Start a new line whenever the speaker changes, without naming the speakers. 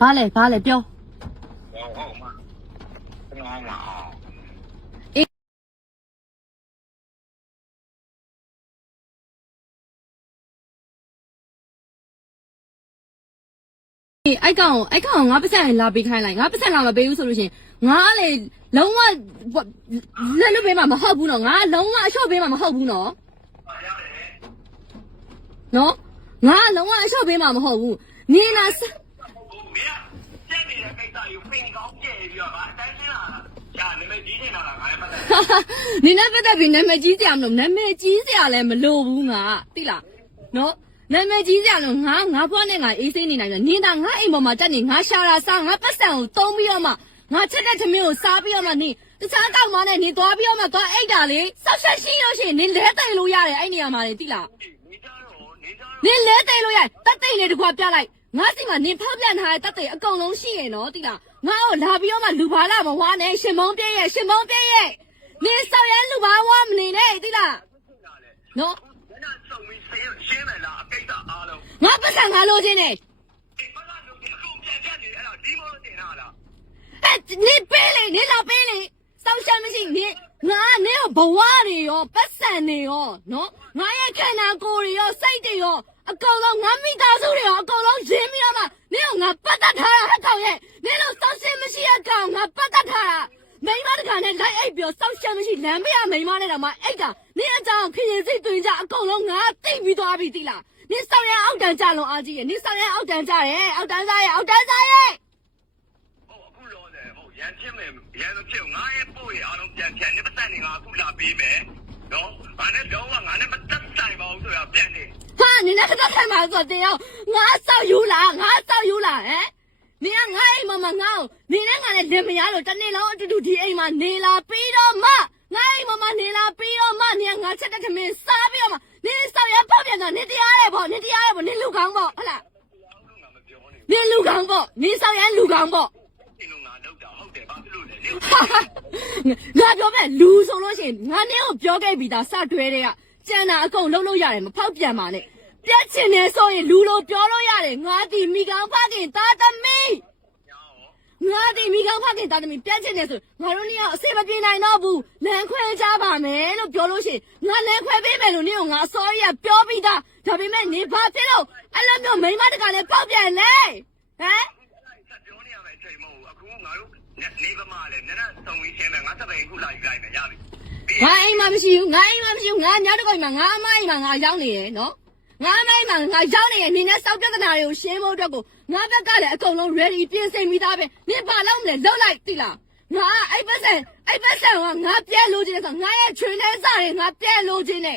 ဘာလဲဘာလဲပြော
ဟုတ်ဟုတ်မကျွန်တော်မ
အောင်အိုက်ကောင်အိုက်ကောင်ငါပတ်စံလာပေးခိုင်းလိုက်ငါပတ်စံလာမပေးဘူးဆိုလို့ရှင်ငါလေလုံးဝလက်လွတ်ပေးမှာမဟုတ်ဘူးနော်ငါလုံးဝအလျှော့ပေးမှာမဟုတ်ဘူးနော်နော်ငါလုံးဝအလျှော့ပေးမှာမဟုတ်ဘူးနေလား
ကြက်နေတဲ့ကိစ္စကိုဖိန်ကောင်းကြည့်ပြီးတော့ဗာအတိုင်းရှင်းလာတာ။ညာနာမည်ကြီးနေတာလားငါလည်းပတ်သက်
နင်းနဲ့ပတ်သက်ပြီးနာမည်ကြီးစရာမလိုနာမည်ကြီးစရာလည်းမလိုဘူးငါသိလားနော်နာမည်ကြီးစရာလို့ငါငါဖွားနဲ့ငါအေးစိမ့်နေနိုင်တယ်နင်းတာငါအိမ်ပေါ်မှာတက်နေငါရှာတာစားငါပတ်စံကိုတုံးပြီးတော့မှငါချက်တဲ့သမီးကိုစားပြီးတော့မှနင်းတခြားကောက်မနဲ့နင်းသွားပြီးတော့မှသွားအိတ်တာလေဆောက်ဆက်ရှိလို့ရှိရင်နင်းလဲတိန်လို့ရတယ်အဲ့နေရာမှာလေသိလား။
နေကြတော့နေကြတော့
နင်လဲတိတ်လို့ရတက်တိတ်လေးတခွာပြလိုက် ငါစီမှာနင်ဖောက်ပြန်ထားတဲ့တက်တိတ်အကုန်လုံးရှိရင်နော်တိလားငါ့ကိုလာပြီးတော့မှလူပါလာမဝါနဲ့ရှင်မုံပြည့်ရဲ့ရှင်မုံပြည့်ရဲ့နင်ဆောက်ရန်လူပါဝါမနေနဲ့တိလား
ဖြစ်လာလေ
နော်။
ဘယ်နဲ့စုံပြီးရှင်းရှင်းမယ်လားအကိစ္စအားလုံး
ငါပတ်စံငါလိုချင်တယ်။
ဒီဘာသာလုံးအကုန်ပြန်ပြတ်နေအဲ့ဒါဒီမောတင်တာလား
အဲ့နင်ပေးလေနင်လာပေးလေစောက်ရှမ်းမရှိနင်ငါနင်ဘဝတွေရောပတ်စံတွေရောနော်ငါရဲ့ခန္ဓာကိုယ်တွေရောစိတ်တွေရောအကုန်လုံးငါမိသားစုတွေရောအကုန်လုံးရင်းပြီးတော့မှနင်ကငါပတ်သက်ထားတာဟဲ့ကောင်ရဲ့နင်တို့စောက်ရှင်းမရှိတဲ့ကောင်ငါပတ်သက်ထားတာ မိန်းမတကာနဲ့လိုက်အိပ်ပြီးတော့စောက်ရှမ်းမရှိလမ်းမရမိန်းမနဲ့တော့မှအိတ်တာနင်အကြောင်းခရင်စိတ်တွင်ကြအကုန်လုံးငါသိပြီးသွားပြီတိလားနင်ဆောင်ရအောက်တန်းကြလုံးအားကြီးရဲ့နင်ဆောင်ရအောက်တန်းကြရဲ့အောက်တန်းစားရဲ့အောက်တန်းစားရဲ့။
ဟုတ်အခုလောတယ်ဟုတ်ရန်ချင်းမယ်ရန်တော့ဖြစ်ငါရဲ့ပို့ရအားလုံးပြန်ပြန်နေပတ်သက်နေငါအခုလာပေးမယ်။နော်။ငါနဲ့တော့ငါနဲ့မတက်ဆိုင်ပါဘူးဆိုရပြန်နေ
ဟာနင်နဲ့တက်ထိုင်မှာဆိုတင်အောင်ငါဆောက်ယူလားငါဆောက်ယူလားဟမ် နင်ကငါအိမ်မှာမငါ့ကိုနင်နဲ့ငါနဲ့လင်မယားလို့တစ်နေ့လုံးအတူတူဒီအိမ်မှာနေလာပြီးတော့မှငါအိမ်မှာမနေလာပြီးတော့မှနင်ကငါချက်တဲ့ထမင်းစားပြီးတော့မှနင်ဆောက်ရဖောက်ပြန်တော့နင်တရားရဲပေါ့နင်တရားရဲပေါ့နင်လူကောင်းပေါ့ဟလား။
တရားလို့ငါမပြောနဲ့
နင်လူကောင်းပေါ့နင်ဆောက်ရလူကောင်းပေါ့။
ဒီလိုငါလောက်တာဟုတ်တယ်ဘာဖြစ်လို့လဲ။
ဟာဟာငါပြောမဲ့လူဆိုလို့ရှိရင်ငါနင်းကိုပြောခဲ့ပြီးသားစတွဲတဲ့ကကျန်တာအကုန်လုံးလို့ရတယ်မဖောက်ပြန်ပါနဲ့ပြတ်ချင်တယ်ဆိုရင်လူလိုပြောလို့ရတယ်ငါဒီမိကောင်ဖခင်သားသမီး
ညာရော
ငါဒီမိကောင်ဖခင်သားသမီးပြတ်ချင်တယ်ဆိုငါတို့နှစ်ယောက်အစေမပြေနိုင်တော့ဘူးလမ်းခွဲကြပါမယ်လို့ပြောလို့ရှိရင်ငါလမ်းခွဲပေးမယ်လို့နင်းကငါအစောကြီးကပြောပြီးသားဒါပေမဲ့နေဘာဖြစ်လို့အဲ့လိုမျိုးမိန်းမတကလည်းပေါက်ပြန်လဲဟမ်
ဆက်ပြောနေရမယ်အချိန်မဟုတ်ဘူးအခုငါတို့နေဗမာလဲနည်းနည်းစုံပြီးရှင်းမယ်ငါစပိန်ခုလာယူလိုက်မယ်ရပြီပြီး
ငါအိမ်မှာမရှိဘူးငါအိမ်မှာမရှိဘူးငါညတစ်ခွိမှာငါအမအိမ်မှာငါရောက်နေရယ်နော် ငါအမအိမ်မှာငါရောက်နေရယ်နင်းနဲ့စောက်ပြဿနာတွေကိုရှင်းဖို့အတွက်ကိုငါဘက်ကလည်းအကုန်လုံး ready ပြင်ဆင်ပြီးသားပဲနင်ဘာလုပ်မလဲလုပ်လိုက်သိလားငါအဲ့ပတ်စံအဲ့ပတ်စံကငါပြဲလို့ခြင်းဆိုငါရဲ့ train နဲ့စားတယ်ငါပြဲလို့ခြင်းနေ